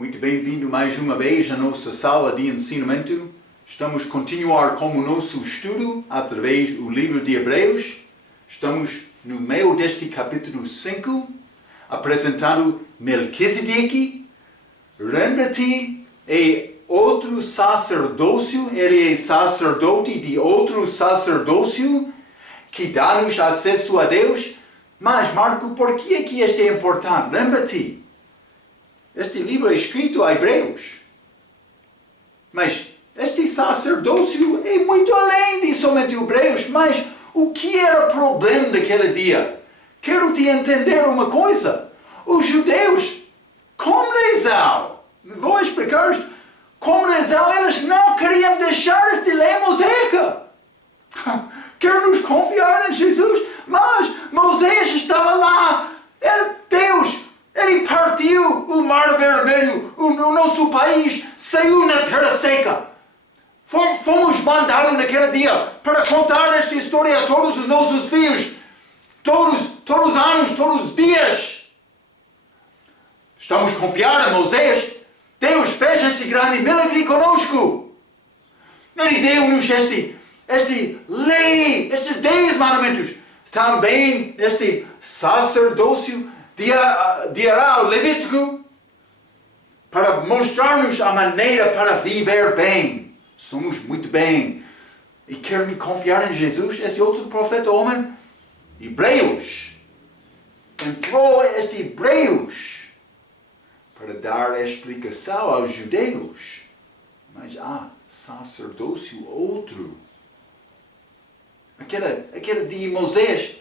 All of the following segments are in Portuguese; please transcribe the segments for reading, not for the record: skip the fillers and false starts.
Muito bem-vindo mais uma vez à nossa sala de ensinamento. Estamos a continuar com o nosso estudo através do livro de Hebreus. Estamos no meio deste capítulo 5, apresentando Melquisedeque. Lembra-te, é outro sacerdócio, ele é sacerdote de outro sacerdócio que dá-nos acesso a Deus. Mas, Marco, por que é que isto é importante? Lembra-te. Este livro é escrito a Hebreus. Mas este sacerdócio é muito além de somente Hebreus. Mas o que era o problema daquele dia? Quero te entender uma coisa. Os judeus, como Esau, vou explicar isto. Como Esau, eles não queriam deixar este lei mosaica. Quer-nos confiar em Jesus. Mas Moisés estava lá. Deus, ele partiu o Mar Vermelho. O nosso país saiu na terra seca. Fomos mandados naquele dia para contar esta história a todos os nossos filhos. Todos os anos, todos os dias. Estamos a confiar em Moisés. Deus fez este grande milagre conosco. Ele deu-nos este lei, estes 10 mandamentos. Também este sacerdócio de Arão Levítico para mostrar-nos a maneira para viver bem. Somos muito bem. E quer me confiar em Jesus, este outro profeta homem? Hebreus. Entrou este Hebreus para dar a explicação aos judeus. Mas há sacerdócio outro. Aquele de Moisés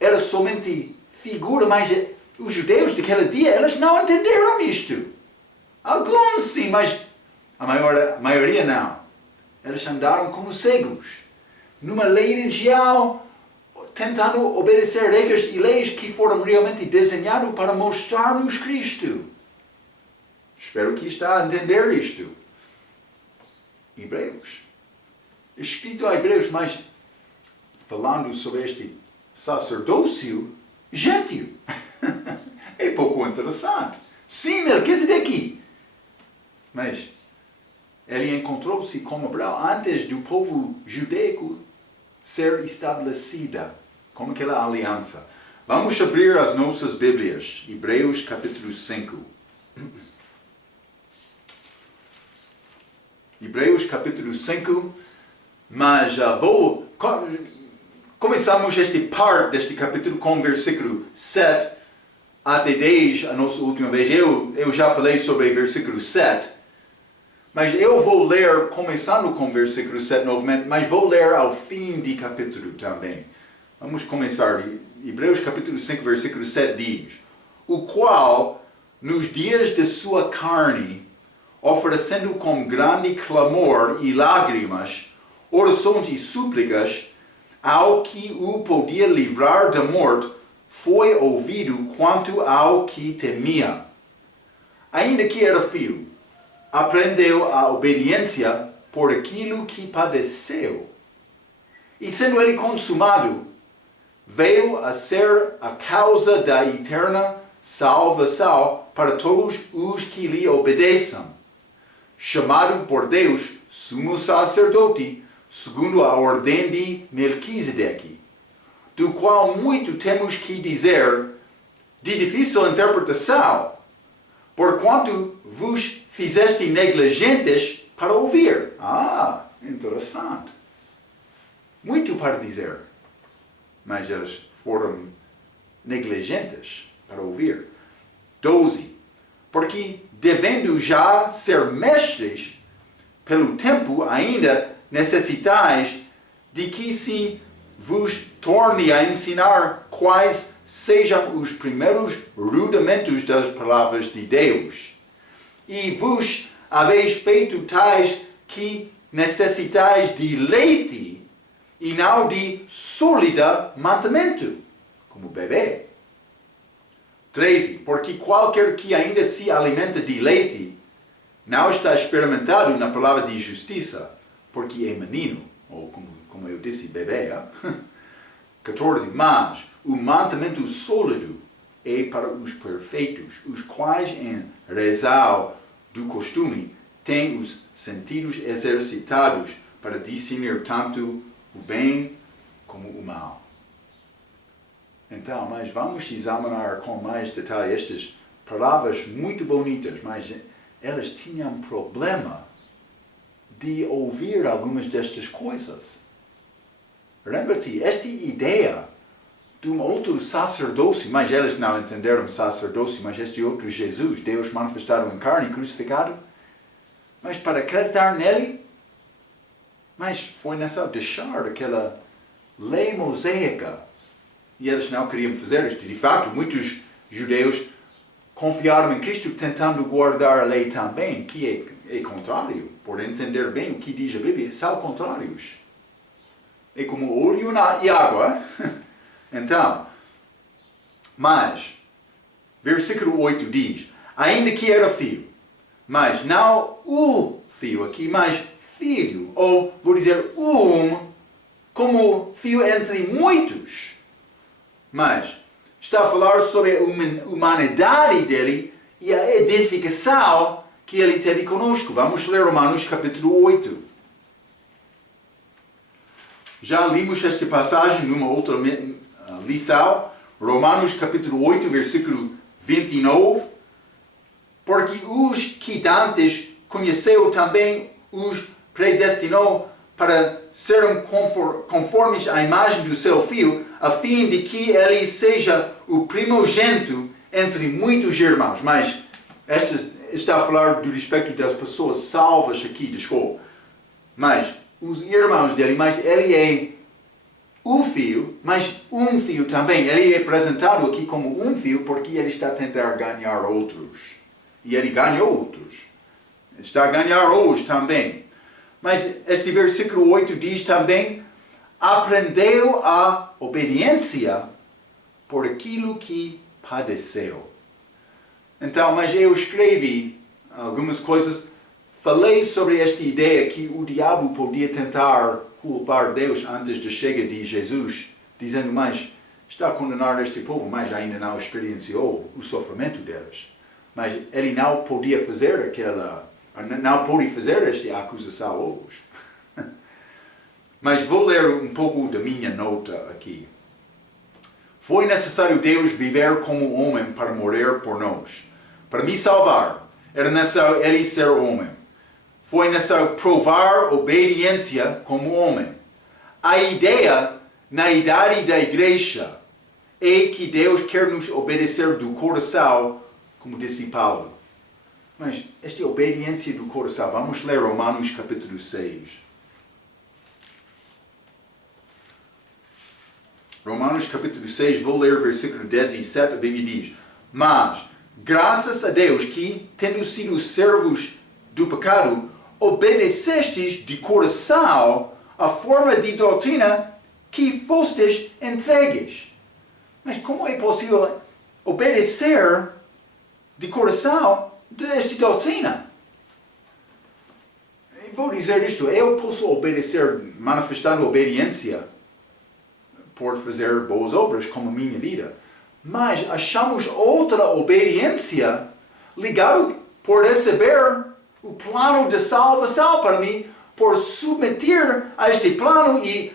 era somente figura, mas os judeus daquele dia, eles não entenderam isto. Alguns sim, mas a maioria não. Eles andaram como cegos, numa lei regial, tentando obedecer regras e leis que foram realmente desenhadas para mostrar-nos Cristo. Espero que está a entender isto. Hebreus. Escrito a Hebreus, mas falando sobre este sacerdócio gentil. É pouco interessante. Sim, Melquisedeque. Mas ele encontrou-se com Abraão antes do povo judaico ser estabelecida com aquela aliança. Vamos abrir as nossas Bíblias. Hebreus capítulo 5. Hebreus capítulo 5. Mas começamos esta parte deste capítulo com versículo 7 até 10, a nossa última vez. Eu já falei sobre versículo 7, mas eu vou ler, começando com versículo 7 novamente, mas vou ler ao fim do capítulo também. Vamos começar. Hebreus capítulo 5, versículo 7 diz: o qual, nos dias de sua carne, oferecendo com grande clamor e lágrimas, orações e súplicas, ao que o podia livrar da morte, foi ouvido quanto ao que temia. Ainda que era filho, aprendeu a obediência por aquilo que padeceu. E sendo ele consumado, veio a ser a causa da eterna salvação para todos os que lhe obedeçam. Chamado por Deus, sumo sacerdote, segundo a ordem de Melquisedeque, do qual muito temos que dizer, de difícil interpretação, porquanto vos fizeste negligentes para ouvir. Interessante. Muito para dizer, mas eles foram negligentes para ouvir. 12. Porque, devendo já ser mestres, pelo tempo ainda necessitais de que se vos torne a ensinar quais sejam os primeiros rudimentos das palavras de Deus. E vos haveis feito tais que necessitais de leite e não de sólida mantimento, como bebê. 13. Porque qualquer que ainda se alimenta de leite não está experimentado na palavra de justiça, porque é menino, ou como eu disse, bebê. 14. Mas o mantimento sólido é para os perfeitos, os quais em razão do costume têm os sentidos exercitados para discernir tanto o bem como o mal. Então, mas vamos examinar com mais detalhe estas palavras muito bonitas, mas elas tinham problema de ouvir algumas destas coisas. Lembra-te, esta ideia de um outro sacerdócio, mas eles não entenderam sacerdócio, mas este outro Jesus, Deus manifestado em carne, crucificado, mas para acreditar nele, mas foi necessário deixar aquela lei mosaica. E eles não queriam fazer isto. De fato, muitos judeus confiaram em Cristo tentando guardar a lei também, que é contrário. Por entender bem o que diz a Bíblia, são contrários. É como óleo e água. Então, mas, versículo 8 diz, ainda que era filho, mas não o filho aqui, mas filho, ou vou dizer como filho entre muitos. Mas está a falar sobre a humanidade dele e a identificação que ele teve conosco. Vamos ler Romanos capítulo 8. Já limos esta passagem numa outra lição. Romanos capítulo 8, versículo 29. Porque os que dantes conheceu também os predestinou para serem conformes à imagem do seu Filho, a fim de que ele seja o primogênito entre muitos irmãos. Mas esta está a falar do respeito das pessoas salvas aqui de escola. Mas os irmãos dele, mas ele é o filho, mas um filho também. Ele é apresentado aqui como um filho porque ele está a tentar ganhar outros. E ele ganhou outros. Está a ganhar hoje também. Mas este versículo 8 diz também, aprendeu a obediência por aquilo que padeceu. Então, mas eu escrevi algumas coisas, falei sobre esta ideia que o diabo podia tentar culpar Deus antes da chegada de Jesus, dizendo, mas está a condenar este povo, mas ainda não experienciou o sofrimento deles. Mas ele não podia fazer não pode fazer esta acusação hoje. Mas vou ler um pouco da minha nota aqui. Foi necessário Deus viver como homem para morrer por nós. Para me salvar, era necessário ele ser homem. Foi necessário provar obediência como homem. A ideia na idade da igreja é que Deus quer nos obedecer do coração, como disse Paulo. Mas esta obediência do coração, vamos ler Romanos capítulo 6. Romanos capítulo 6, vou ler versículo 17, a Bíblia diz, mas, graças a Deus que, tendo sido servos do pecado, obedecestes de coração a forma de doutrina que fostes entregues. Mas como é possível obedecer de coração desta doutrina? Vou dizer isto, eu posso obedecer, manifestando obediência por fazer boas obras como a minha vida. Mas achamos outra obediência ligada por receber o plano de salvação para mim, por submeter a este plano e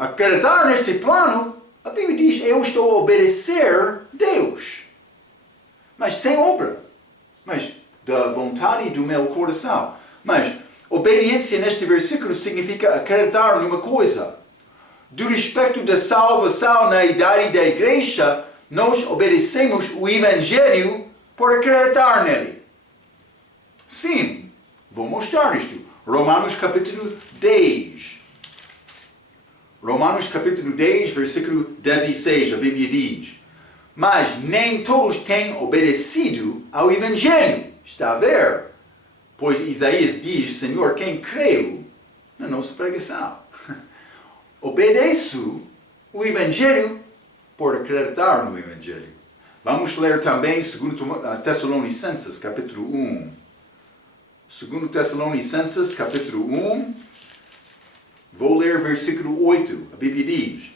acreditar neste plano. A Bíblia diz, eu estou a obedecer Deus. Mas sem obra. Mas da vontade do meu coração. Mas obediência neste versículo significa acreditar numa coisa. Do respeito da salvação na idade da igreja, nós obedecemos o Evangelho por acreditar nele. Sim, vou mostrar isto. Romanos capítulo 10. Romanos capítulo 10, versículo 16, a Bíblia diz, mas nem todos têm obedecido ao Evangelho. Está a ver? Pois Isaías diz, Senhor, quem creu na nossa pregação. Obedeço o Evangelho por acreditar no Evangelho. Vamos ler também 2 Tessalonicenses, capítulo 1. 2 Tessalonicenses, capítulo 1. Vou ler versículo 8. A Bíblia diz,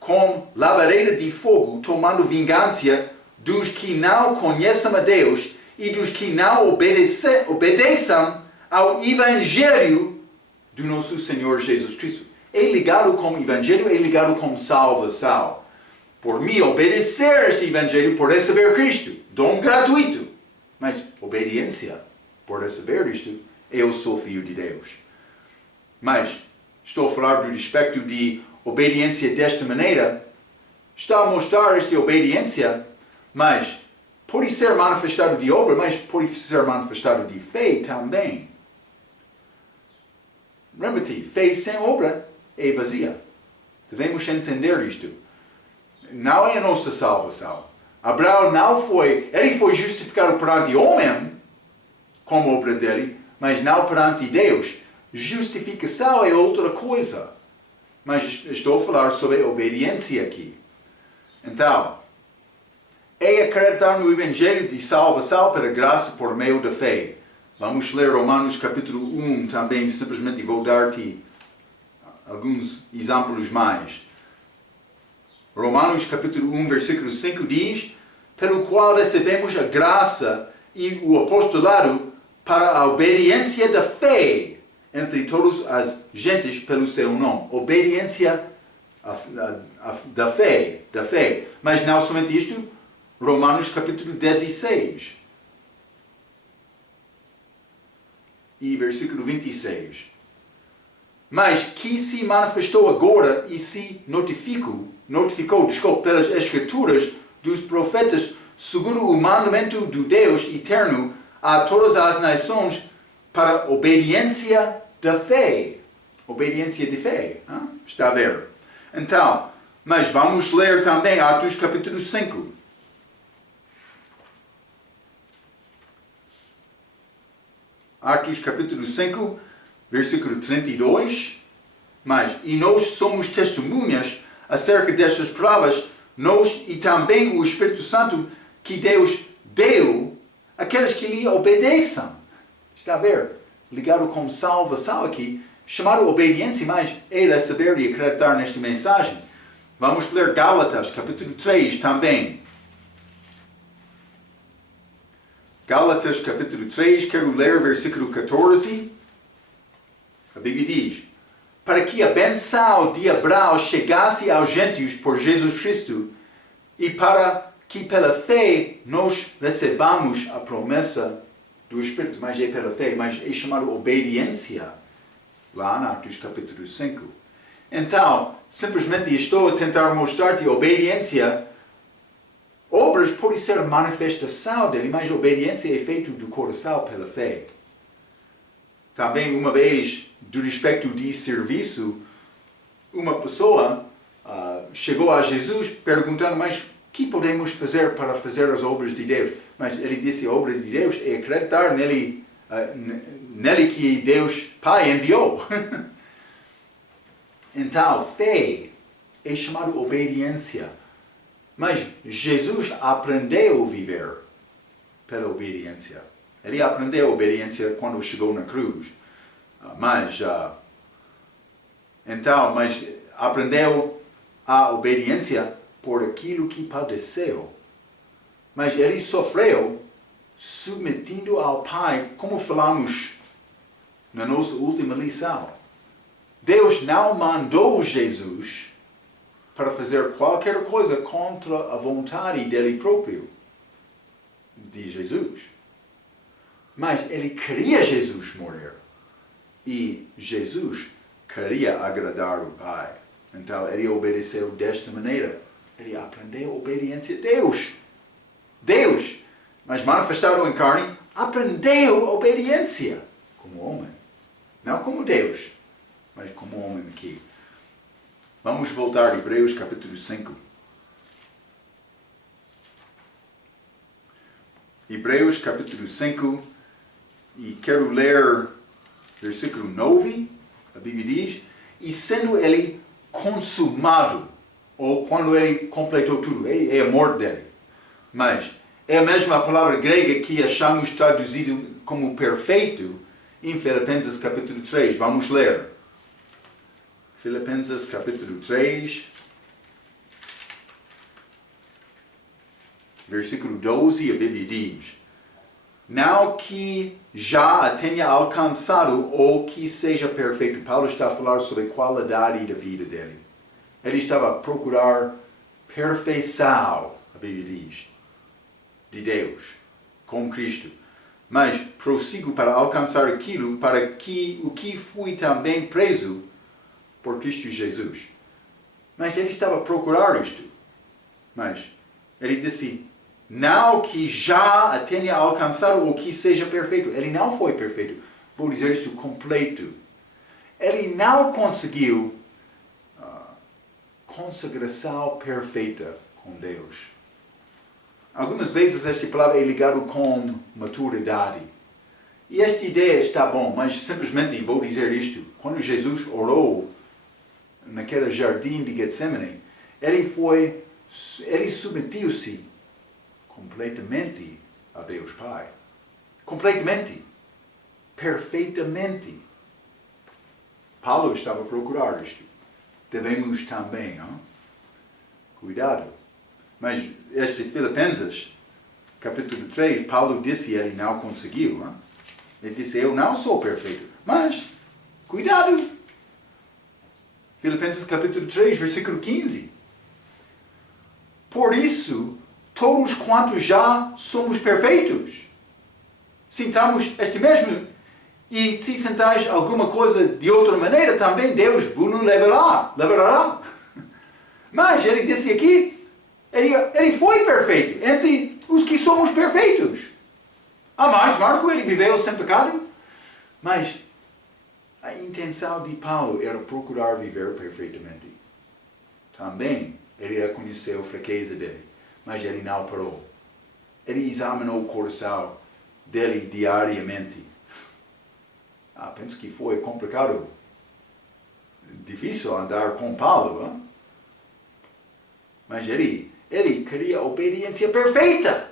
com labareda de fogo, tomando vingança dos que não conhecem a Deus e dos que não obedeçam ao Evangelho do nosso Senhor Jesus Cristo. É ligado com o Evangelho, é ligado com salvação. Por me obedecer este Evangelho, por receber Cristo, dom gratuito. Mas obediência, por receber isto, eu sou filho de Deus. Mas estou a falar do aspecto de obediência desta maneira. Está a mostrar esta obediência, mas pode ser manifestado de obra, mas pode ser manifestado de fé também. Lembra-te, fé sem obra é vazia. Devemos entender isto. Não é a nossa salvação. Abraão ele foi justificado perante o homem, como obra dele, mas não perante Deus. Justificação é outra coisa. Mas estou a falar sobre obediência aqui. Então, é acreditar no Evangelho de salvação pela graça por meio da fé. Vamos ler Romanos capítulo 1 também, simplesmente vou dar-te alguns exemplos mais. Romanos capítulo 1, versículo 5 diz: pelo qual recebemos a graça e o apostolado para a obediência da fé entre todas as gentes pelo seu nome. Obediência da fé. Mas não somente isto, Romanos capítulo 16 e versículo 26. Mas que se manifestou agora e se notificou pelas escrituras dos profetas, segundo o mandamento do Deus eterno a todas as nações, para obediência da fé. Obediência de fé. Está a ver? Então, mas vamos ler também Atos capítulo 5. Atos capítulo 5, versículo 32. E nós somos testemunhas acerca destas palavras, nós e também o Espírito Santo que Deus deu àqueles que lhe obedeçam. Está a ver? Ligado com salvação aqui, chamado obediência, mas é receber e acreditar nesta mensagem. Vamos ler Gálatas, capítulo 3 também. Gálatas, capítulo 3, quero ler versículo 14. A Bíblia diz: para que a benção de Abraão chegasse aos gentios por Jesus Cristo, e para que pela fé nós recebamos a promessa do Espírito. Mas é pela fé, mas é chamado obediência, lá em Atos capítulo 5. Então, simplesmente estou a tentar mostrar-te obediência. Obras podem ser manifestação dele, mas obediência é feita do coração pela fé. Também, uma vez, do respeito de serviço, uma pessoa chegou a Jesus perguntando: mas o que podemos fazer para fazer as obras de Deus? Mas ele disse: a obra de Deus é acreditar nele que Deus Pai enviou. Então, fé é chamado obediência. Mas Jesus aprendeu a viver pela obediência. Ele aprendeu a obediência quando chegou na cruz. Mas aprendeu a obediência por aquilo que padeceu. Mas ele sofreu submetindo ao Pai, como falamos na nossa última lição. Deus não mandou Jesus para fazer qualquer coisa contra a vontade dele próprio, de Jesus. Mas ele queria Jesus morrer. E Jesus queria agradar o Pai. Então ele obedeceu desta maneira. Ele aprendeu a obediência a Deus. Deus, mas manifestado em carne, aprendeu a obediência como homem. Não como Deus, mas como homem aqui. Vamos voltar a Hebreus capítulo 5. Hebreus capítulo 5. E quero ler versículo 9. A Bíblia diz: e sendo ele consumado, ou quando ele completou tudo, é a morte dele. Mas é a mesma palavra grega que achamos traduzido como perfeito em Filipenses capítulo 3. Vamos ler. Filipenses capítulo 3, versículo 12, a Bíblia diz: não que já a tenha alcançado ou que seja perfeito. Paulo está a falar sobre a qualidade da vida dele. Ele estava a procurar perfeição, a Bíblia diz, de Deus, com Cristo. Mas prossigo para alcançar aquilo para que o que fui também preso por Cristo Jesus. Mas ele estava a procurar isto. Mas ele disse: não que já a tenha alcançado ou que seja perfeito. Ele não foi perfeito. Vou dizer isto completo. Ele não conseguiu consagração perfeita com Deus. Algumas vezes esta palavra é ligada com maturidade. E esta ideia está bom, mas simplesmente vou dizer isto. Quando Jesus orou naquele jardim de Getsemane, ele submeteu-se completamente a Deus Pai. Completamente. Perfeitamente. Paulo estava a procurar isto. Devemos também, não? Cuidado. Mas este Filipenses, capítulo 3, Paulo disse que ele não conseguiu. Não? Ele disse: eu não sou perfeito. Mas, cuidado. Filipenses capítulo 3, versículo 15. Por isso, todos quantos já somos perfeitos, sintamos este mesmo. E se sentais alguma coisa de outra maneira, também Deus vos levará. Mas ele disse aqui, ele foi perfeito entre os que somos perfeitos. Mais, Marco, ele viveu sem pecado. Mas a intenção de Paulo era procurar viver perfeitamente. Também ele reconheceu a fraqueza dele, mas ele não parou. Ele examinou o coração dele diariamente. Penso que foi complicado, difícil andar com Paulo. Hein? Mas ele queria obediência perfeita,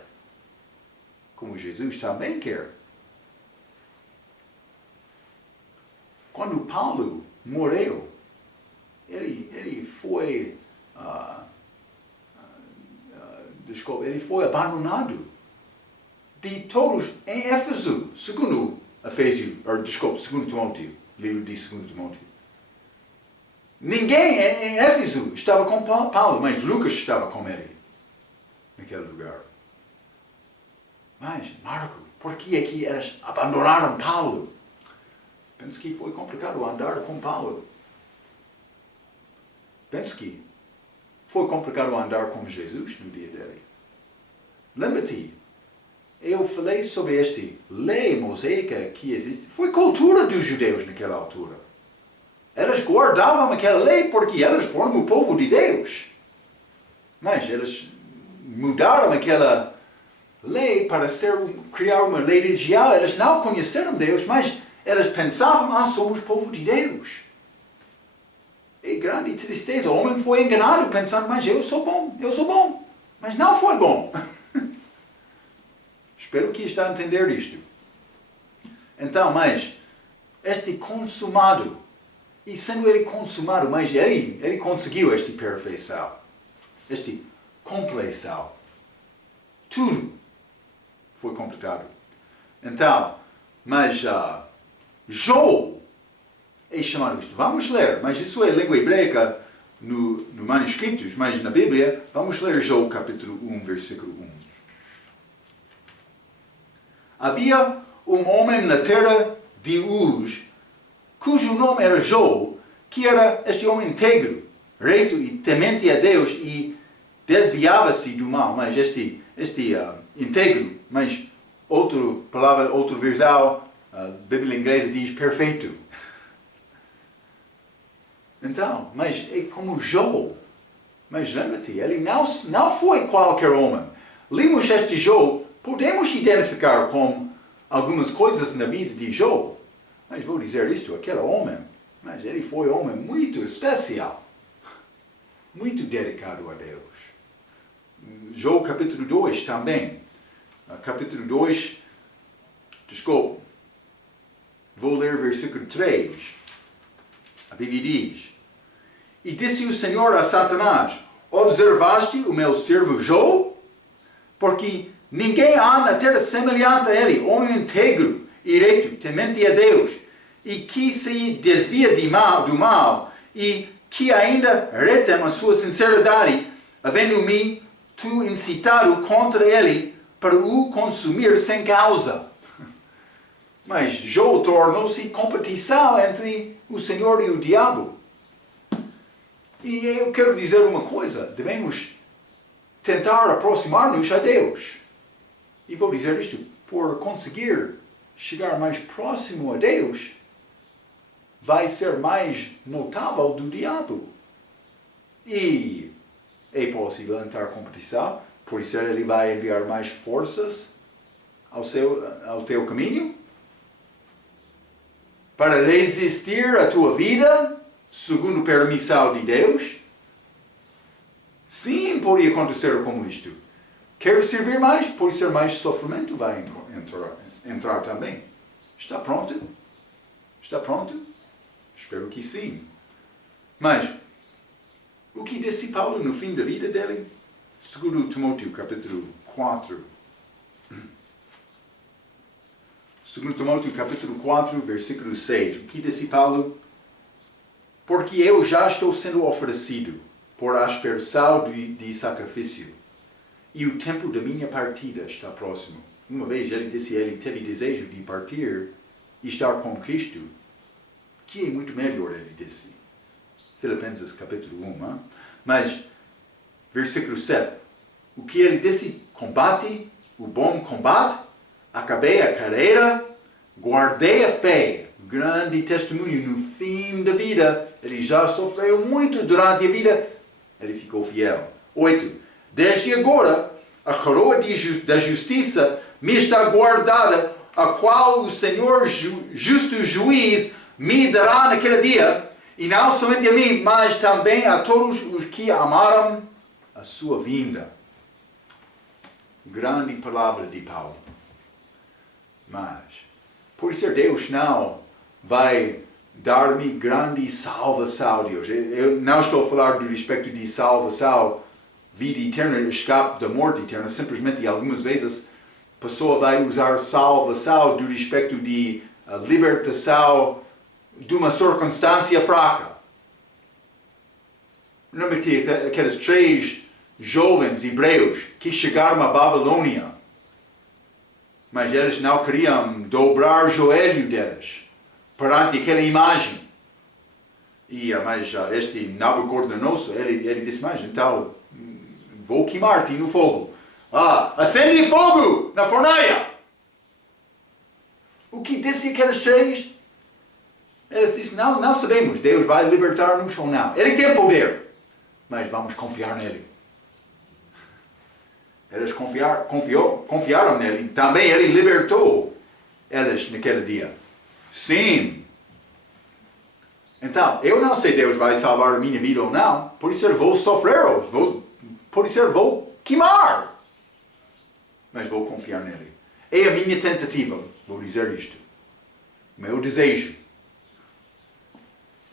como Jesus também quer. Quando Paulo morreu, ele foi abandonado de todos em Éfeso, segundo Timóteo, livro de 2 Timóteo. Ninguém em Éfeso estava com Paulo, mas Lucas estava com ele, naquele lugar. Mas, Marco, por que é que eles abandonaram Paulo? Penso que foi complicado andar com Paulo. Penso que foi complicado andar com Jesus no dia dele. Lembra-te, eu falei sobre esta lei mosaica que existe. Foi cultura dos judeus naquela altura. Eles guardavam aquela lei porque eles foram o povo de Deus. Mas eles mudaram aquela lei para criar uma lei religião. Eles não conheceram Deus, mas eles pensavam: somos o povo de Deus. E grande tristeza, o homem foi enganado pensando: mas eu sou bom. Mas não foi bom. Espero que está a entender isto. Então, mas este consumado, e sendo ele consumado, mas ele conseguiu esta perfeição, esta compleição. Tudo foi completado. Então, mas João é chamado isto. Vamos ler, mas isso é língua hebraica no manuscritos, mas na Bíblia, vamos ler João capítulo 1, versículo 1. Havia um homem na terra de Uz, cujo nome era João, que era este homem íntegro, reto e temente a Deus, e desviava-se do mal. Mas este íntegro, mas outra palavra, outra versão, a Bíblia inglesa diz perfeito. Então, mas é como João. Mas lembra-te, ele não foi qualquer homem. Lemos este João, podemos identificar com algumas coisas na vida de João. Mas vou dizer isto, aquele homem, mas ele foi um homem muito especial. Muito dedicado a Deus. João capítulo 2 também. Capítulo 2, desculpa. Vou ler versículo 3. A Bíblia diz: e disse o Senhor a Satanás: observaste o meu servo João? Porque ninguém há na terra semelhante a ele, homem íntegro e reto, temente a Deus, e que se desvia do mal, e que ainda retém a sua sinceridade, havendo-me tu incitado contra ele para o consumir sem causa. Mas Jó tornou-se competição entre o Senhor e o diabo. E eu quero dizer uma coisa, devemos tentar aproximar-nos a Deus. E vou dizer isto, por conseguir chegar mais próximo a Deus, vai ser mais notável do diabo. E é possível entrar em competição, por isso ele vai enviar mais forças ao teu caminho, para resistir à tua vida, segundo a permissão de Deus. Sim, pode acontecer como isto. Quero servir mais, pode ser mais sofrimento vai entrar também. Está pronto? Está pronto? Espero que sim. Mas, o que disse Paulo no fim da vida dele? Segundo Timóteo, capítulo 4. Segundo Timóteo, capítulo 4, versículo 6. O que disse Paulo? Porque eu já estou sendo oferecido por aspersão de sacrifício, e o tempo da minha partida está próximo. Uma vez ele disse que ele teve desejo de partir e estar com Cristo, que é muito melhor, ele disse. Filipenses capítulo 1. Hein? Mas, versículo 7. O que ele disse? Combate o bom combate, acabei a carreira, guardei a fé. Grande testemunho no fim da vida. Ele já sofreu muito durante a vida. Ele ficou fiel. 8. Desde agora, a coroa da justiça me está guardada, a qual o Senhor justo juiz me dará naquele dia, e não somente a mim, mas também a todos os que amaram a sua vinda. Grande palavra de Paulo. Mas, por ser Deus não vai dar-me grande salvação, Deus. Eu não estou a falar do respeito de salvação, vida eterna, escape da morte eterna. Simplesmente, algumas vezes, a pessoa vai usar salvação do respeito de libertação de uma circunstância fraca. Lembra que aqueles 3 jovens hebreus que chegaram à Babilônia, mas eles não queriam dobrar o joelho deles perante aquela imagem. Mas este Nabucodonosor, ele disse, mas então, vou queimar-te no fogo. Acende fogo na fornalha. O que disse aqueles 3? Eles disseram, não sabemos, Deus vai libertar-nos ou não. Ele tem poder, mas vamos confiar nele. Eles confiaram nele. Também ele libertou eles naquele dia. Sim. Então, eu não sei se Deus vai salvar a minha vida ou não. Por isso eu vou sofrer. Por isso eu vou queimar. Mas vou confiar nele. É a minha tentativa. Vou dizer isto. Meu desejo.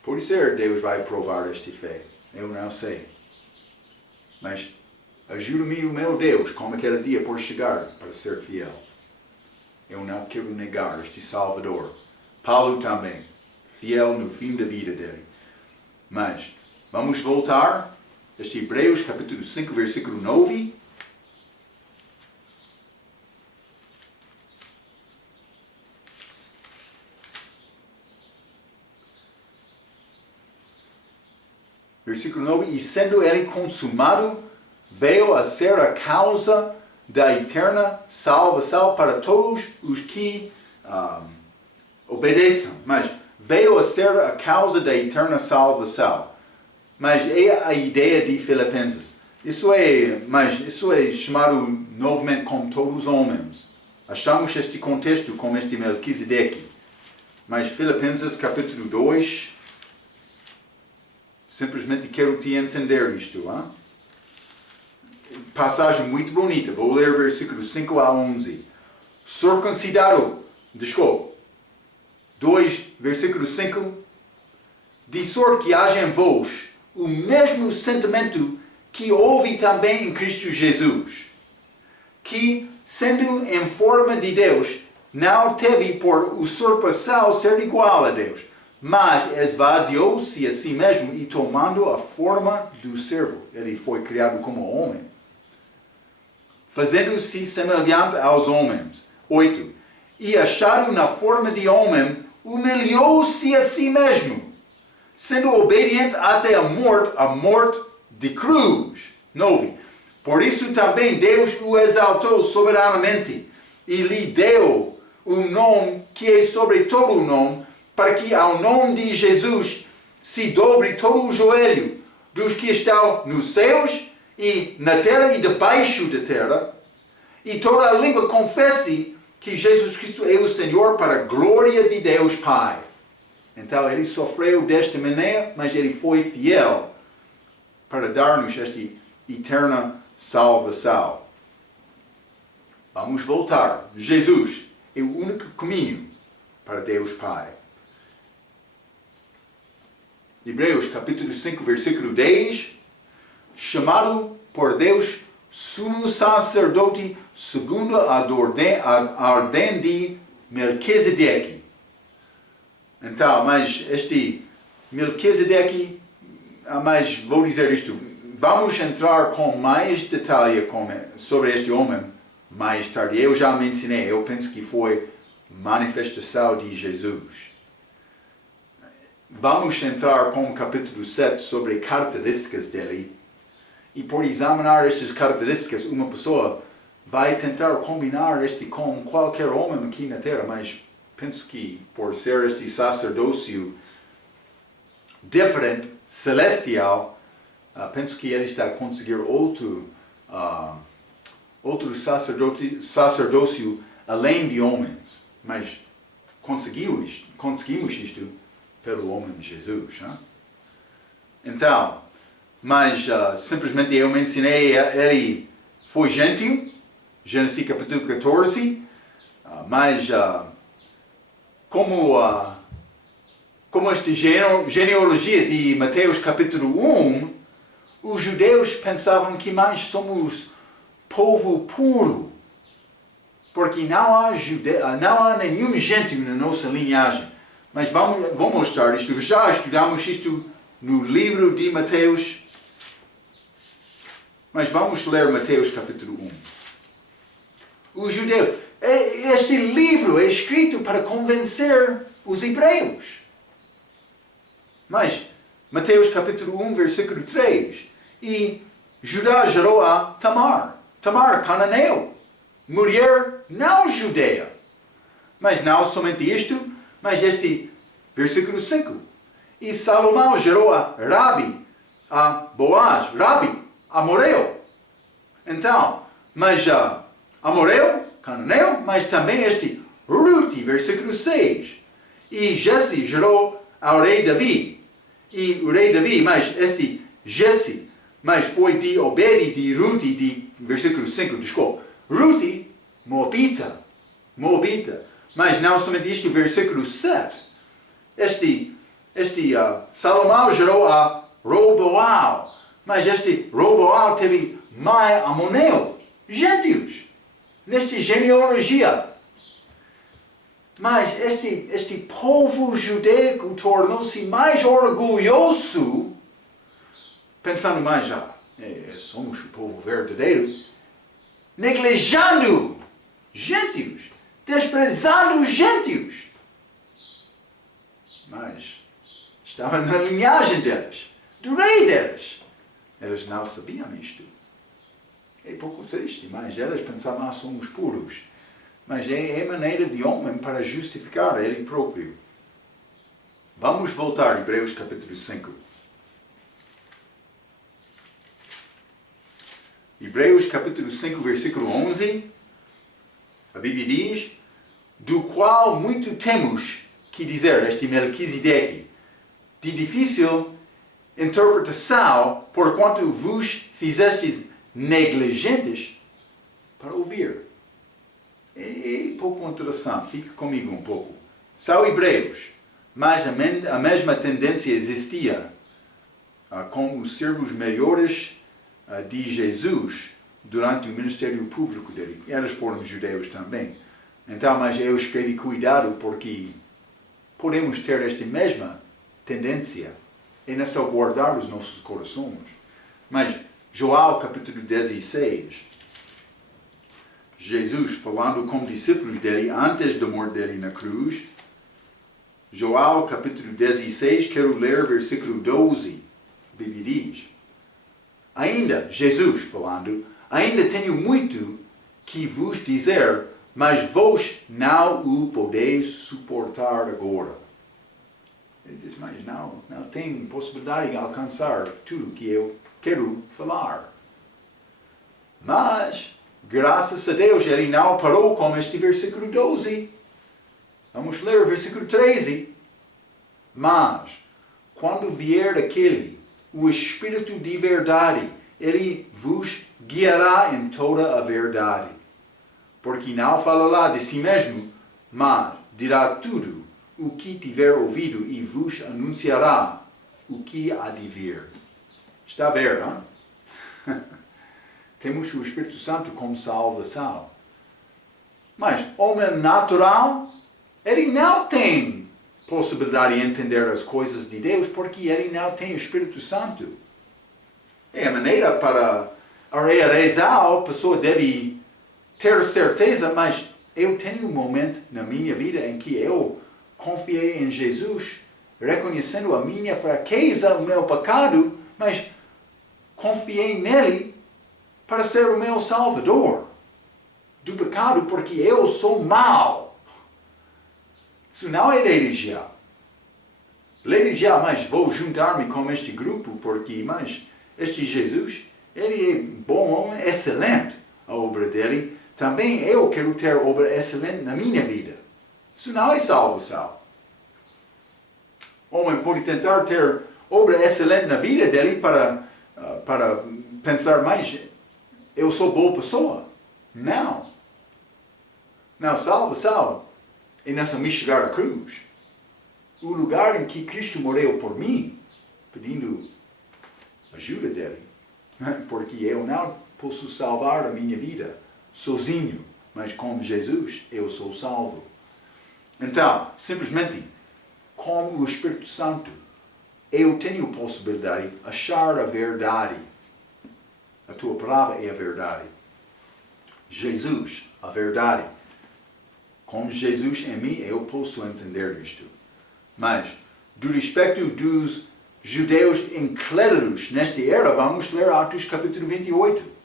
Por isso Deus vai provar esta fé. Eu não sei. Mas ajuda-me o meu Deus, como aquele dia por chegar, para ser fiel. Eu não quero negar este Salvador. Paulo também, fiel no fim da vida dele. Mas, vamos voltar a este Hebreus, capítulo 5, versículo 9. Versículo 9. E sendo ele consumado, veio a ser a causa da eterna salvação para todos os que obedeçam. Mas veio a ser a causa da eterna salvação. Mas é a ideia de Filipenses. Isso é chamado novamente como todos os homens. Achamos este contexto como este Melquisedeque. Mas Filipenses capítulo 2, simplesmente quero te entender isto. Hein? Passagem muito bonita. Vou ler versículos 5 a 11. Circuncidado. 2, versículo 5. De sorte que haja em vós o mesmo sentimento que houve também em Cristo Jesus, que, sendo em forma de Deus, não teve por usurpação ser igual a Deus, mas esvaziou-se a si mesmo e tomando a forma do servo. Ele foi criado como homem. Fazendo-se semelhante aos homens. 8. E achado na forma de homem, humilhou-se a si mesmo, sendo obediente até a morte de cruz. 9. Por isso também Deus o exaltou soberanamente e lhe deu o nome que é sobre todo o nome, para que ao nome de Jesus se dobre todo o joelho dos que estão nos céus e na terra e debaixo da terra, e toda a língua confesse que Jesus Cristo é o Senhor, para a glória de Deus Pai. Então ele sofreu desta maneira, mas ele foi fiel para dar-nos esta eterna salvação. Vamos voltar. Jesus é o único caminho para Deus Pai. Hebreus capítulo 5, versículo 10. Chamado por Deus sumo sacerdote segundo a ordem de Melquisedeque. Então, mas este Melquisedeque, mas vou dizer isto, vamos entrar com mais detalhe sobre este homem mais tarde. Eu já mencionei, eu penso que foi manifestação de Jesus. Vamos entrar com o capítulo 7 sobre características dele. E por examinar estas características, uma pessoa vai tentar combinar este com qualquer homem aqui na terra, mas penso que por ser este sacerdócio diferente, celestial, penso que ele está a conseguir outro sacerdócio além de homens. Mas conseguimos isto pelo homem de Jesus. Hein? Então, mas simplesmente eu mencionei, ele foi gentio, Gênesis capítulo 14, mas como esta genealogia de Mateus capítulo 1, os judeus pensavam que nós somos povo puro, porque não há nenhum gentio na nossa linhagem. Mas vamos mostrar isto. Já estudamos isto no livro de Mateus. Mas vamos ler Mateus capítulo 1. Os judeus. Este livro é escrito para convencer os hebreus. Mas Mateus capítulo 1, versículo 3. E Judá gerou a Tamar. Tamar, cananeu. Mulher não judeia. Mas não somente isto, mas este versículo 5. E Salomão gerou a Rabi, a Boaz, Rabi, amoreu. Então, mas amoreu, cananeu, mas também este Ruti, versículo 6. E Jesse gerou ao rei Davi. E o rei Davi, mas este Jesse, mas foi de Obed, de Ruti, de versículo 5, desculpa. Ruti, Moabita. Mas não somente isto, versículo 7. Salomão gerou a Roboal. Mas este Roboal teve mãe Amoneu, gentios, nesta genealogia. Mas este povo judaico tornou-se mais orgulhoso, pensando mais somos o povo verdadeiro, neglijando gentios, desprezando os gentios. Mas estava na linhagem deles, do rei deles. Eles não sabiam isto. É pouco triste, mas eles pensavam, somos puros. Mas é maneira de homem para justificar ele próprio. Vamos voltar a Hebreus capítulo 5. Hebreus capítulo 5, versículo 11. A Bíblia diz, do qual muito temos que dizer, este Melquisedeque, de difícil interpretação, porquanto vos fizestes negligentes para ouvir. É pouco interessante, fica comigo um pouco. São hebreus, mas a mesma tendência existia com os servos melhores de Jesus durante o ministério público dele. Eles foram judeus também. Então, mas eu escrevi cuidado porque podemos ter esta mesma tendência e não só guardar os nossos corações. Mas João capítulo 16, Jesus falando com discípulos dele antes da morte dele na cruz. João capítulo 16, quero ler versículo 12. A Bíblia diz: ainda, Jesus falando, ainda tenho muito que vos dizer, mas vós não o podeis suportar agora. Ele diz, mas não tem possibilidade de alcançar tudo que eu quero falar. Mas, graças a Deus, ele não parou com este versículo 12. Vamos ler o versículo 13. Mas, quando vier aquele, o Espírito de verdade, ele vos guiará em toda a verdade. Porque não falará de si mesmo, mas dirá tudo o que tiver ouvido e vos anunciará o que há de vir. Está a ver, não? Temos o Espírito Santo como salvação. Mas homem natural, ele não tem possibilidade de entender as coisas de Deus porque ele não tem o Espírito Santo. É a maneira para realizar, a pessoa deve ter certeza, mas eu tenho um momento na minha vida em que eu confiei em Jesus, reconhecendo a minha fraqueza, o meu pecado, mas confiei nele para ser o meu salvador do pecado, porque eu sou mau. Isso não é religião. Religião, mas vou juntar-me com este grupo, porque, mas, este Jesus, ele é bom homem, excelente a obra dele. Também eu quero ter obra excelente na minha vida. Isso não é salvação. O homem pode tentar ter obra excelente na vida dele para pensar, mais eu sou boa pessoa. Não. Não, salvação é não só me chegar à cruz. O lugar em que Cristo morreu por mim, pedindo ajuda dele. Porque eu não posso salvar a minha vida sozinho, mas com Jesus eu sou salvo. Então, simplesmente, com o Espírito Santo, eu tenho possibilidade de achar a verdade. A tua palavra é a verdade. Jesus, a verdade. Com Jesus em mim, eu posso entender isto. Mas, do respeito dos judeus incrédulos nesta era, vamos ler Atos capítulo 28.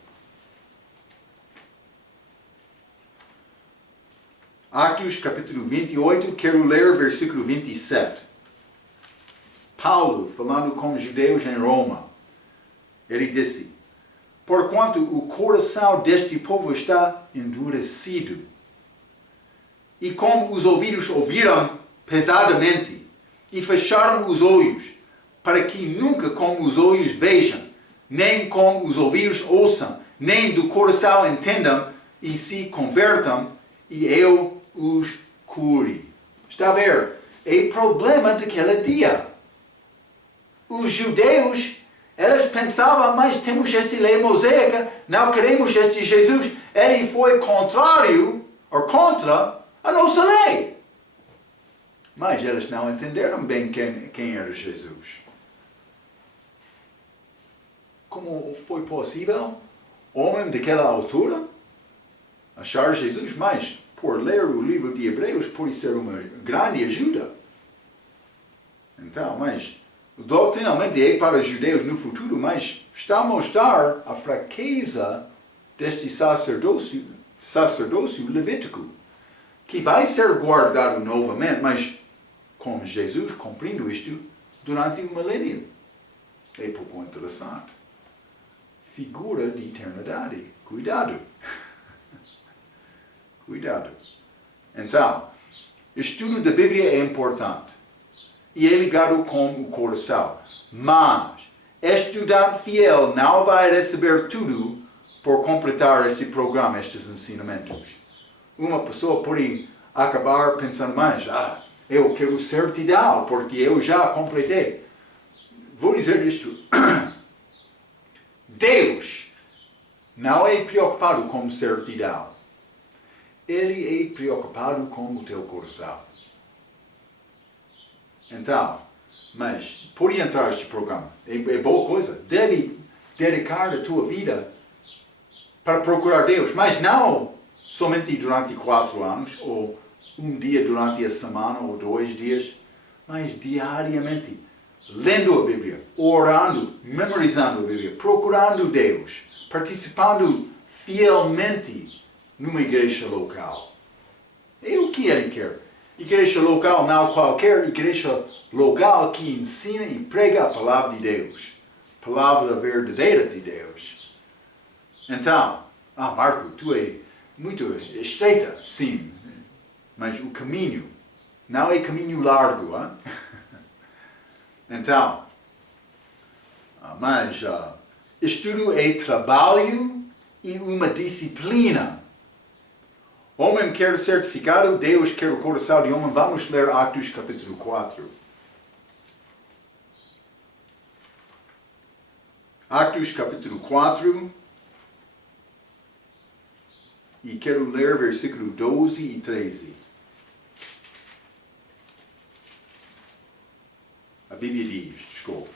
Atos capítulo 28, quero ler versículo 27. Paulo, falando com os judeus em Roma, ele disse: porquanto o coração deste povo está endurecido, e como os ouvidos ouviram pesadamente, e fecharam os olhos, para que nunca com os olhos vejam, nem com os ouvidos ouçam, nem do coração entendam, e se convertam, e eu os cure. Está a ver? É o problema daquele dia. Os judeus, eles pensavam, mas temos esta lei mosaica, não queremos este Jesus. Ele foi contrário, ou contra, a nossa lei. Mas eles não entenderam bem quem era Jesus. Como foi possível, homem daquela altura, achar Jesus? Mas, por ler o livro de Hebreus, pode ser uma grande ajuda. Então, mas, doutrinalmente é para os judeus no futuro, mas está a mostrar a fraqueza deste sacerdócio levítico, que vai ser guardado novamente, mas com Jesus cumprindo isto durante um milênio. É pouco interessante. Figura de eternidade. Cuidado. Cuidado. Então, estudo da Bíblia é importante. E é ligado com o coração. Mas, estudante fiel não vai receber tudo por completar este programa, estes ensinamentos. Uma pessoa pode acabar pensando, mas, eu quero certidão, porque eu já completei. Vou dizer isto. Deus não é preocupado com certidão. Ele é preocupado com o teu coração. Então, mas pode entrar neste programa. É boa coisa. Deve dedicar a tua vida para procurar Deus. Mas não somente durante 4 anos, ou um dia durante a semana, ou 2 dias. Mas diariamente. Lendo a Bíblia, orando, memorizando a Bíblia, procurando Deus, participando fielmente numa igreja local. É o que ele quer. Igreja local, não qualquer igreja local que ensina e prega a palavra de Deus. Palavra verdadeira de Deus. Então, Marco, tu é muito estreita, sim, mas o caminho não é caminho largo, hein? Então, mas estudo é trabalho e uma disciplina. Homem quer certificado, Deus quer o coração de homem. Vamos ler Atos capítulo 4. Atos capítulo 4. E quero ler versículo 12 e 13. A Bíblia diz, desculpa.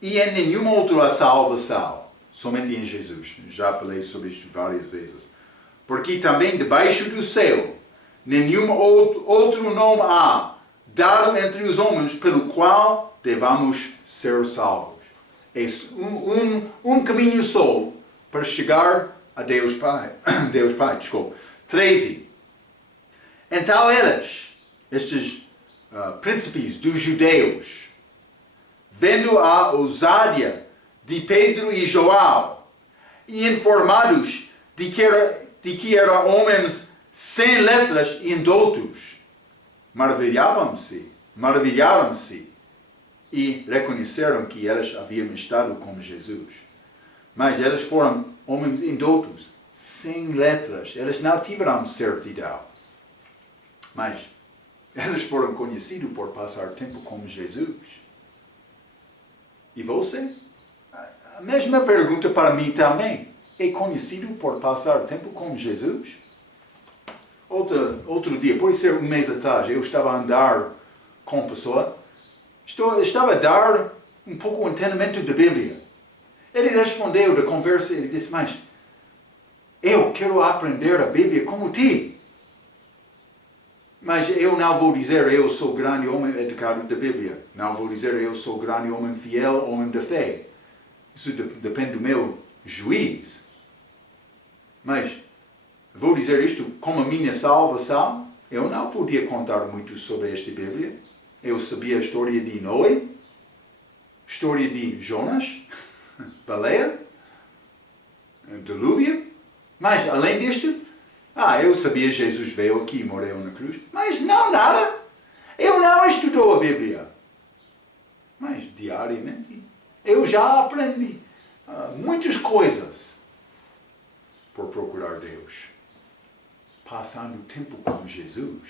E em nenhuma outra salvação, somente em Jesus. Já falei sobre isto várias vezes. Porque também debaixo do céu, nenhum outro nome há, dado entre os homens, pelo qual devamos ser salvos. É um caminho só para chegar a Deus Pai. Deus Pai, desculpa. 13. Então eles, estes príncipes dos judeus, vendo a ousadia de Pedro e João, e informados de que eram homens sem letras e indoutos, maravilharam-se e reconheceram que eles haviam estado com Jesus. Mas eles foram homens indoutos, sem letras, eles não tiveram certidão. Mas eles foram conhecidos por passar tempo com Jesus. E você? A mesma pergunta para mim também. É conhecido por passar tempo com Jesus? Outro dia, pode ser um mês atrás, eu estava a andar com uma pessoa. Estava a dar um pouco o entendimento da Bíblia. Ele respondeu da conversa, ele disse, mas eu quero aprender a Bíblia como ti. Mas eu não vou dizer eu sou grande homem educado da Bíblia. Não vou dizer eu sou grande homem fiel, homem da fé. Isso depende do meu juiz. Mas vou dizer isto como a minha salvação. Eu não podia contar muito sobre esta Bíblia. Eu sabia a história de Noé, história de Jonas, baleia, dilúvio. Mas além disto, eu sabia que Jesus veio aqui e morreu na cruz. Mas não nada. Eu não estudou a Bíblia. Mas diariamente eu já aprendi muitas coisas por procurar Deus. Passando tempo com Jesus.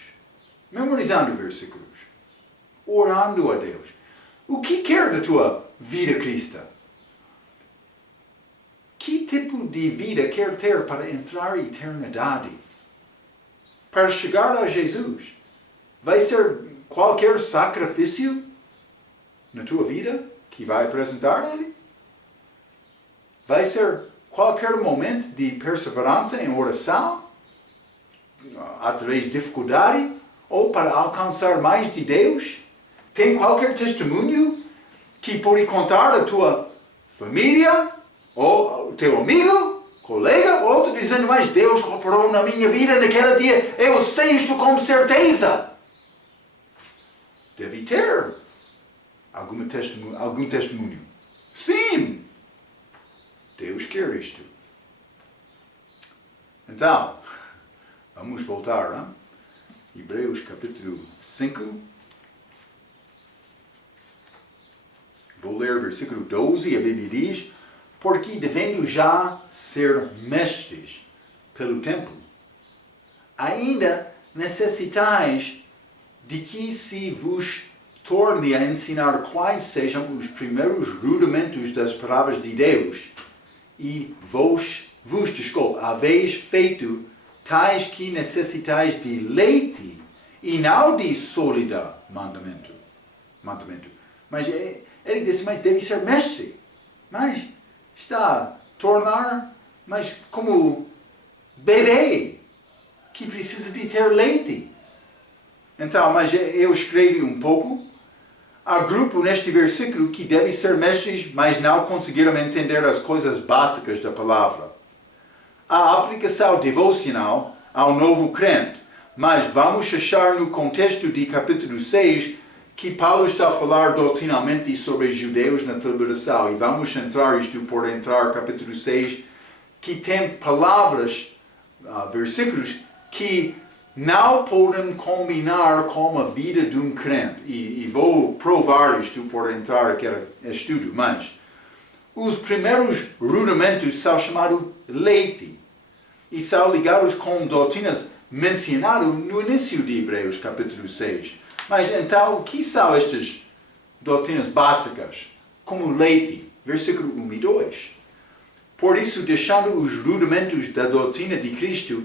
Memorizando versículos. Orando a Deus. O que quer da tua vida cristã? Que tipo de vida quer ter para entrar na eternidade? Para chegar a Jesus? Vai ser qualquer sacrifício na tua vida que vai apresentar a Ele? Vai ser qualquer momento de perseverança em oração? Através de dificuldade? Ou para alcançar mais de Deus? Tem qualquer testemunho que pode contar a tua família? Ou o teu amigo, colega, ou outro dizendo, mas Deus operou na minha vida naquele dia, eu sei isto com certeza. Deve ter algum testemunho. Sim, Deus quer isto. Então, vamos voltar, hein? Hebreus capítulo 5. Vou ler versículo 12, a Bíblia diz, porque devendo já ser mestres pelo tempo, ainda necessitais de que se vos torne a ensinar quais sejam os primeiros rudimentos das palavras de Deus, e vos, haveis feito tais que necessitais de leite e não de sólido mandamento. Mas ele disse, mas deve ser mestre. Mas está a tornar, mas como bebê que precisa de ter leite. Então, mas eu escrevi um pouco. Há grupo neste versículo que deve ser mestres, mas não conseguiram entender as coisas básicas da palavra. A aplicação devocional ao novo crente, mas vamos achar no contexto de capítulo 6 que Paulo está a falar doutrinalmente sobre judeus na tribulação, e vamos entrar isto por entrar capítulo 6, que tem palavras, versículos que não podem combinar com a vida de um crente. E vou provar isto por entrar aquele estudo, mas os primeiros rudimentos são chamados leite e são ligados com doutrinas mencionadas no início de Hebreus, capítulo 6. Mas então, o que são estas doutrinas básicas? Como leite, versículo 1 e 2. Por isso, deixando os rudimentos da doutrina de Cristo,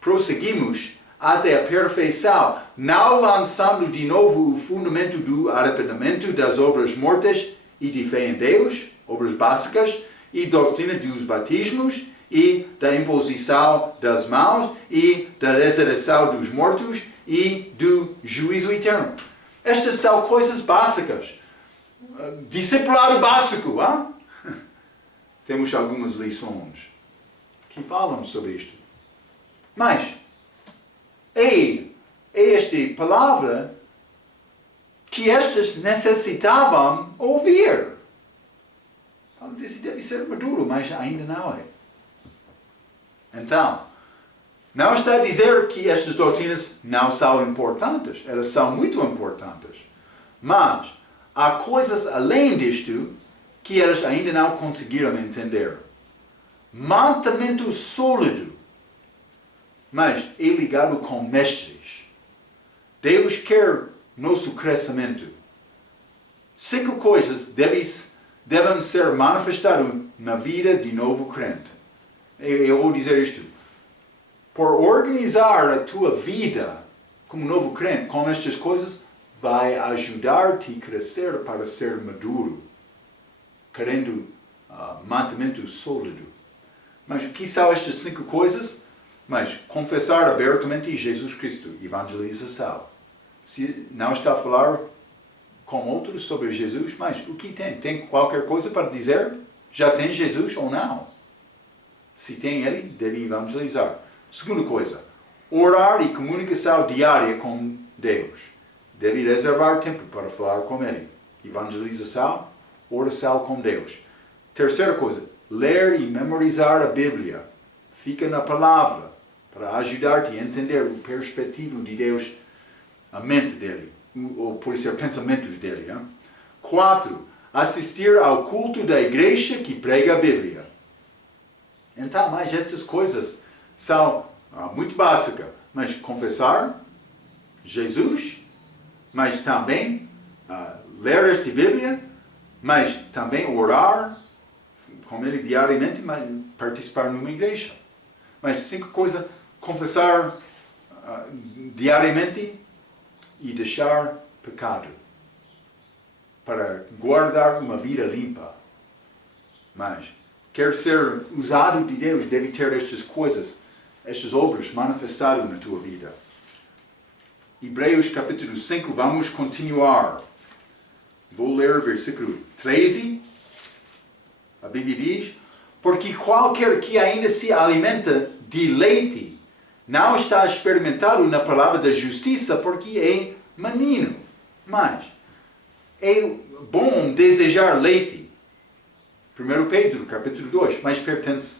prosseguimos até a perfeição, não lançando de novo o fundamento do arrependimento das obras mortas e de fé em Deus, obras básicas, e doutrina dos batismos, e da imposição das mãos, e da ressurreição dos mortos, e do juízo eterno. Estas são coisas básicas. Discipulado básico, hein? Temos algumas lições que falam sobre isto. Mas é esta palavra que estes necessitavam ouvir. Paulo disse que deve ser maduro, mas ainda não é. Então, não está a dizer que estas doutrinas não são importantes. Elas são muito importantes. Mas há coisas além disto que elas ainda não conseguiram entender. Mantimento sólido, mas é ligado com mestres. Deus quer nosso crescimento. 5 coisas devem ser manifestadas na vida de novo crente. Eu vou dizer isto. Por organizar a tua vida como novo crente com estas coisas, vai ajudar-te a crescer para ser maduro, querendo mantimento sólido. Mas o que são estas 5 coisas? Mas confessar abertamente Jesus Cristo, evangelização. Se não está a falar com outros sobre Jesus, mas o que tem? Tem qualquer coisa para dizer? Já tem Jesus ou não? Se tem ele, deve evangelizar. Segunda coisa, orar e comunicação diária com Deus. Deve reservar tempo para falar com ele. Evangelização, oração com Deus. Terceira coisa, ler e memorizar a Bíblia. Fica na palavra para ajudar-te a entender o perspectivo de Deus, a mente dele, ou por ser pensamentos dele. 4. Assistir ao culto da igreja que prega a Bíblia. Então, mas estas coisas são muito básicas. Mas confessar Jesus, mas também ler esta Bíblia, mas também orar com ele diariamente, mas participar numa igreja. Mas 5 coisas, confessar diariamente e deixar pecado para guardar uma vida limpa. Mas quer ser usado de Deus, deve ter estas coisas, estas obras manifestadas na tua vida. Hebreus capítulo 5, vamos continuar. Vou ler o versículo 13. A Bíblia diz: porque qualquer que ainda se alimenta de leite não está experimentado na palavra da justiça, porque é menino. Mas é bom desejar leite. 1 Pedro capítulo 2, mas pertence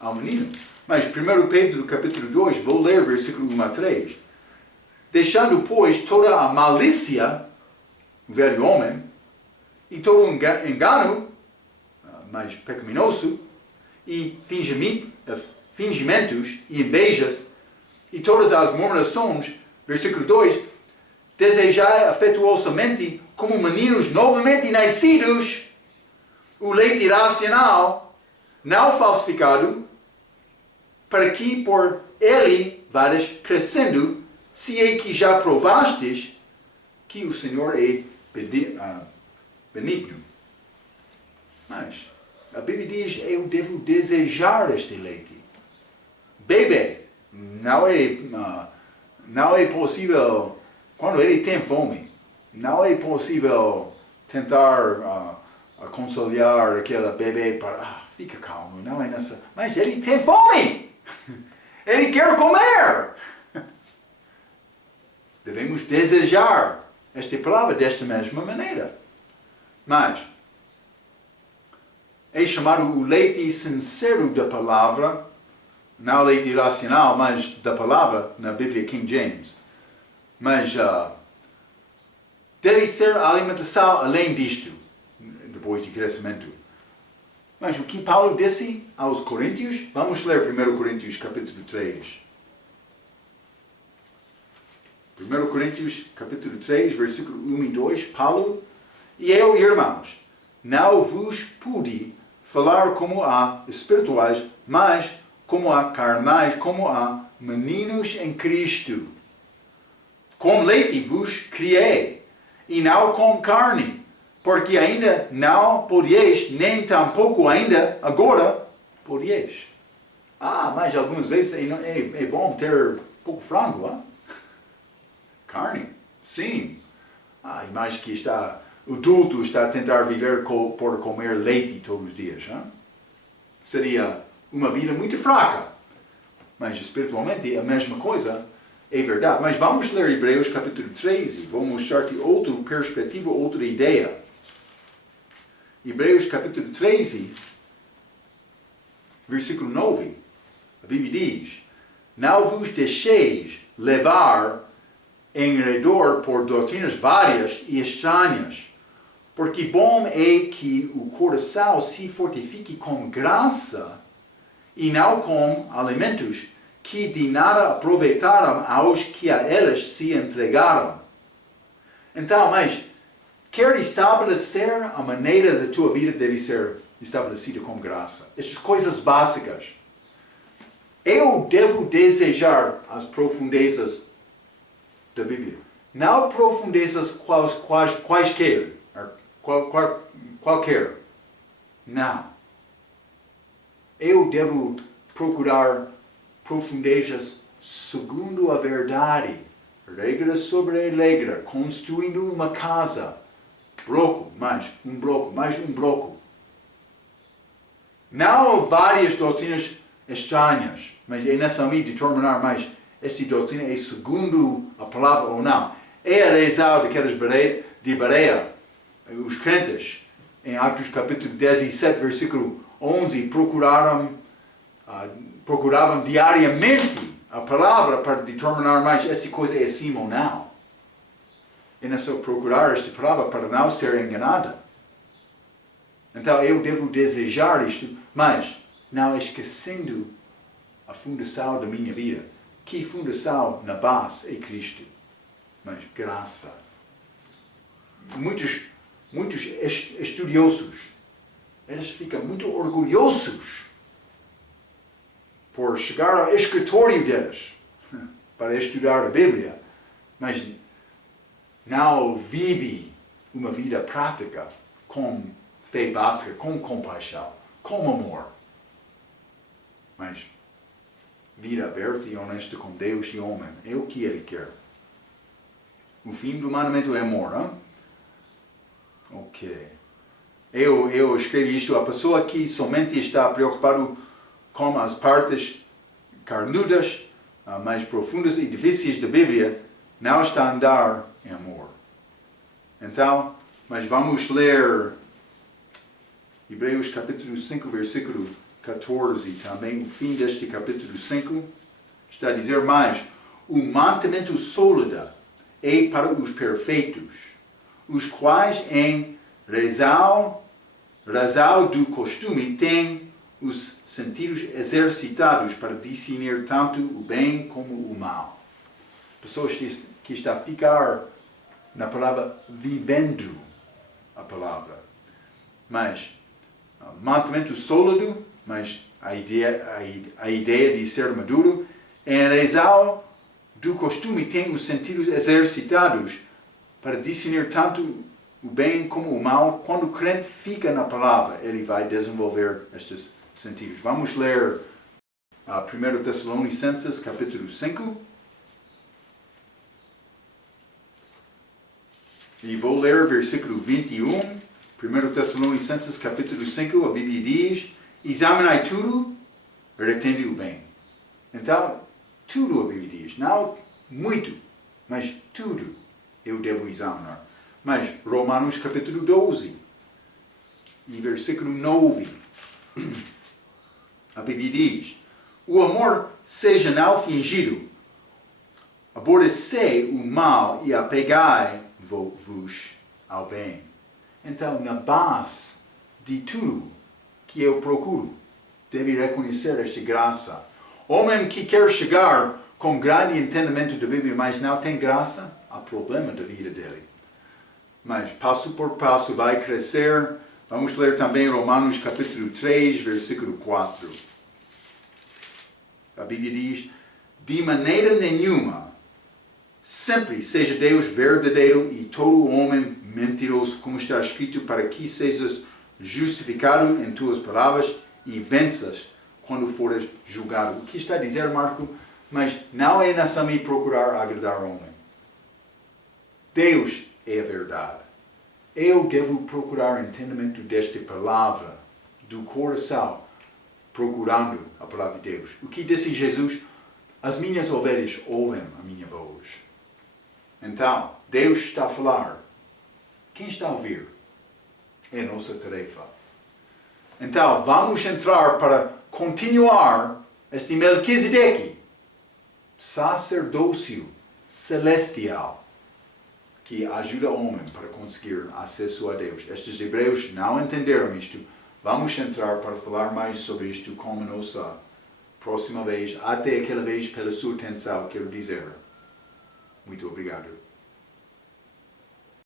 ao menino. Mas 1 Pedro capítulo 2, vou ler versículo 1 a 3. Deixando, pois, toda a malícia, o velho homem, e todo engano, mais pecaminoso, e fingimentos e invejas, e todas as murmurações, versículo 2, desejai afetuosamente, como meninos novamente nascidos, o leite racional não falsificado, para que por ele vás crescendo, se é que já provastes que o Senhor é benigno. Mas a Bíblia diz, eu devo desejar este leite. Bebê, não é possível, quando ele tem fome, não é possível tentar aconselhar aquele bebê para, fica calmo, não é nessa, mas ele tem fome, ele quer comer. Devemos desejar esta palavra desta mesma maneira. Mas é chamado o leite sincero da palavra, não leite irracional, mas da palavra na Bíblia King James. Mas deve ser alimentação além disto, depois de crescimento. Mas o que Paulo disse aos Coríntios, vamos ler 1 Coríntios capítulo 3. 1 Coríntios capítulo 3, versículo 1 e 2, Paulo, e eu, irmãos, não vos pude falar como a espirituais, mas como a carnais, como a meninos em Cristo. Com leite vos criei, e não com carne, porque ainda não podieis, nem tampouco ainda agora podieis. Mas algumas vezes é bom ter pouco frango, carne, sim. Mas que o adulto está a tentar viver por comer leite todos os dias. Seria uma vida muito fraca. Mas espiritualmente é a mesma coisa, é verdade. Mas vamos ler Hebreus capítulo 13, vou mostrar-te outra perspectiva, outra ideia. Hebreus capítulo 13, versículo 9, a Bíblia diz, não vos deixeis levar em redor por doutrinas várias e estranhas, porque bom é que o coração se fortifique com graça e não com alimentos que de nada aproveitaram aos que a elas se entregaram. Então, mas quer estabelecer a maneira da tua vida deve ser estabelecida com graça. Estas coisas básicas. Eu devo desejar as profundezas da Bíblia. Não profundezas quaisquer. Qualquer. Não. Eu devo procurar profundezas segundo a verdade. Regra sobre regra. Construindo uma casa. Bloco, mais um bloco. Não várias doutrinas estranhas. Mas é nessa mim determinar mais esta doutrina é segundo a palavra ou não. É a razão daquelas de Bereia, os crentes, em Atos capítulo 17, versículo 11, procuravam diariamente a palavra para determinar mais essa coisa é sim ou não. E não só procurar esta palavra para não ser enganada. Então eu devo desejar isto, mas não esquecendo a fundação da minha vida. Que fundação na base é Cristo. Mas graça. Muitos estudiosos, eles ficam muito orgulhosos por chegar ao escritório deles para estudar a Bíblia, mas não vive uma vida prática com fé básica, com compaixão, com amor. Mas vida aberta e honesta com Deus e homem é o que Ele quer. O fim do mandamento é amor, hein? Ok. Eu escrevi isto, a pessoa que somente está preocupada com as partes carnudas, mais profundas e difíceis da Bíblia, não está a andar em amor. Então, mas vamos ler Hebreus capítulo 5, versículo 14, também o fim deste capítulo 5, está a dizer mais, o mantimento sólido é para os perfeitos, os quais em razão do costume têm os sentidos exercitados para discernir tanto o bem como o mal. Pessoas que estão a ficar na palavra vivendo a palavra. Mas mantimento sólido mas a ideia de ser maduro, em razão do costume, tem os sentidos exercitados para discernir tanto o bem como o mal. Quando o crente fica na palavra, ele vai desenvolver estes sentidos. Vamos ler 1 Tessalonicenses, capítulo 5. E vou ler versículo 21. 1 Tessalonicenses, capítulo 5, a Bíblia diz: examinai tudo, retende o bem. Então, tudo a Bíblia diz. Não muito, mas tudo eu devo examinar. Mas Romanos capítulo 12 e versículo 9, a Bíblia diz: o amor seja não fingido, aborrecei o mal e apegai-vos ao bem. Então, na base de tudo que eu procuro, deve reconhecer esta graça. Homem que quer chegar com grande entendimento da Bíblia, mas não tem graça, há problema da vida dele. Mas passo por passo vai crescer. Vamos ler também Romanos capítulo 3, versículo 4. A Bíblia diz: de maneira nenhuma, sempre seja Deus verdadeiro e todo homem mentiroso, como está escrito, para que sejas justificado em tuas palavras e venças quando fores julgado. O que está a dizer, Marco? Mas não é necessário procurar agradar ao homem. Deus é a verdade. Eu devo procurar entendimento desta palavra do coração, procurando a palavra de Deus. O que disse Jesus? As minhas ovelhas ouvem a minha voz. Então, Deus está a falar. Quem está a ouvir? É a nossa tarefa. Então, vamos entrar para continuar este Melquisedeque, sacerdócio celestial, que ajuda o homem para conseguir acesso a Deus. Estes hebreus não entenderam isto. Vamos entrar para falar mais sobre isto como nossa próxima vez. Até aquela vez, pela sua atenção, quero dizer muito obrigado.